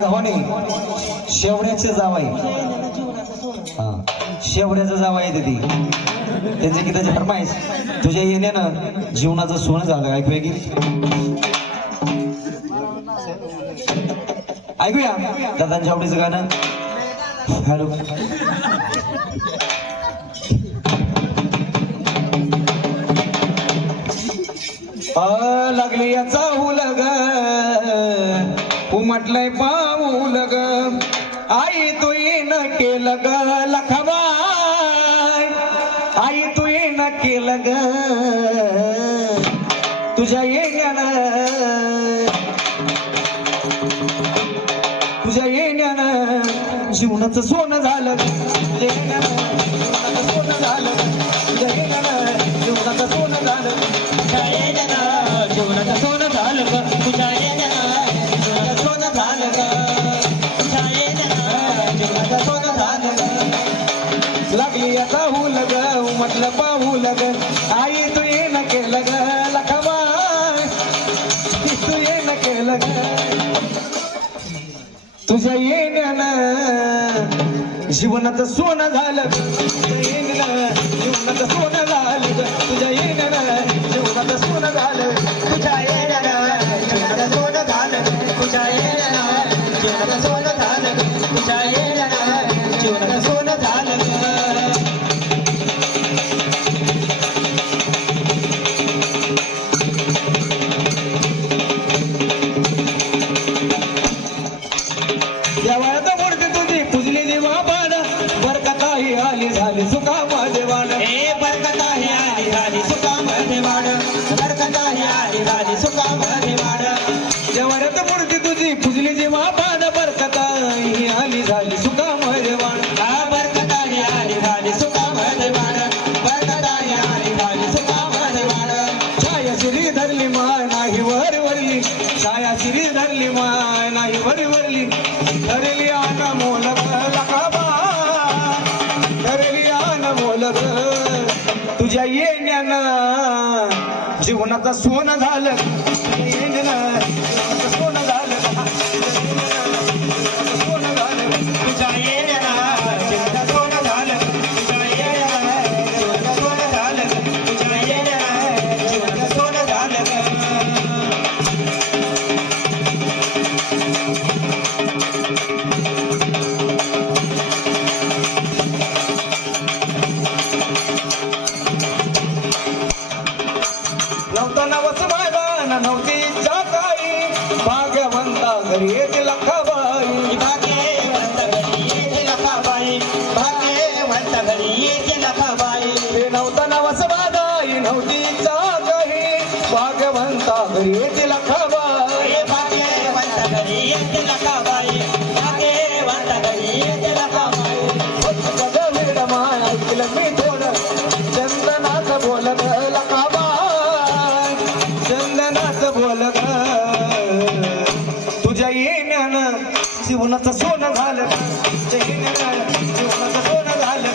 गव्हाणे शेवड्याचे जावाई. हा शेवड्याचं जावाई आहे ती की त्याची फरमाईश तुझ्या येण्यानं जीवनाचं सोनं झालं ऐकूया की? ऐकूया दादांच्या आवडीचं गाणं. हॅलो. अ लागली याचा उलगा उमटलंय पाऊल ग आई तू न केलं ग लखबाय आई तू न केलं ग तुझ्या येण्यानं तुझ्या येण्यानं जीवनाचं सोनं झालं. तुझ्या येण्यानं. पाहू लग म्हटलं पाहू लग. आई तू ये न केलं ग लखबाय तू न केलं ग तुझ्या येण्यानं जीवनात सोनं झालं. आली झाली सुका हे बरकता ही आली झाली बरकता ही आली झाली मूर्ती तुझी पुजली देवा बाण बरकता ही आली झाली सुका देवाण हा बरकता ही आली झाली सुकाम देवाड बरकता ही आली झाली सुकाम देवाड छाया श्री धरली माय नाही वर वरली छाया श्री धरली माय नाही वर वरली धरली जीवनाचा सोनं झालं. मैदान नव्हती काही भाग्यवंता घरी येते लखाबाई. हे नव्हता नवस बादाई नव्हती काही भाग्यवंता घरी येते झालं तुझ्या येण्यानं जीवनाचं सोनं झालं